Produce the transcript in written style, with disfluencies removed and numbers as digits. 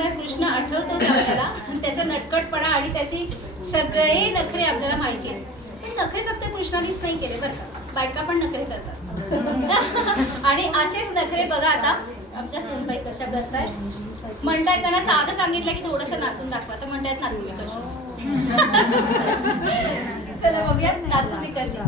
गेल्यानंतर कृष्ण आठवतोच आपल्याला, त्याचा नटखटपणा आणि त्याची सगळे नखरे आपल्याला माहिती आहेत. पण नखरे फक्त कृष्णानेच नाही केले बरं का, बायका पण नखरे करतात. आणि असेच नखरे बघा आता आमच्या सुनबाई कशा करतायत. म्हणतायत त्यांना साधं सांगितलं की थोडंसं नाचून दाखवा, तर म्हणतायत नाचू मी कशी. चला बघूया नाचू मी कशी.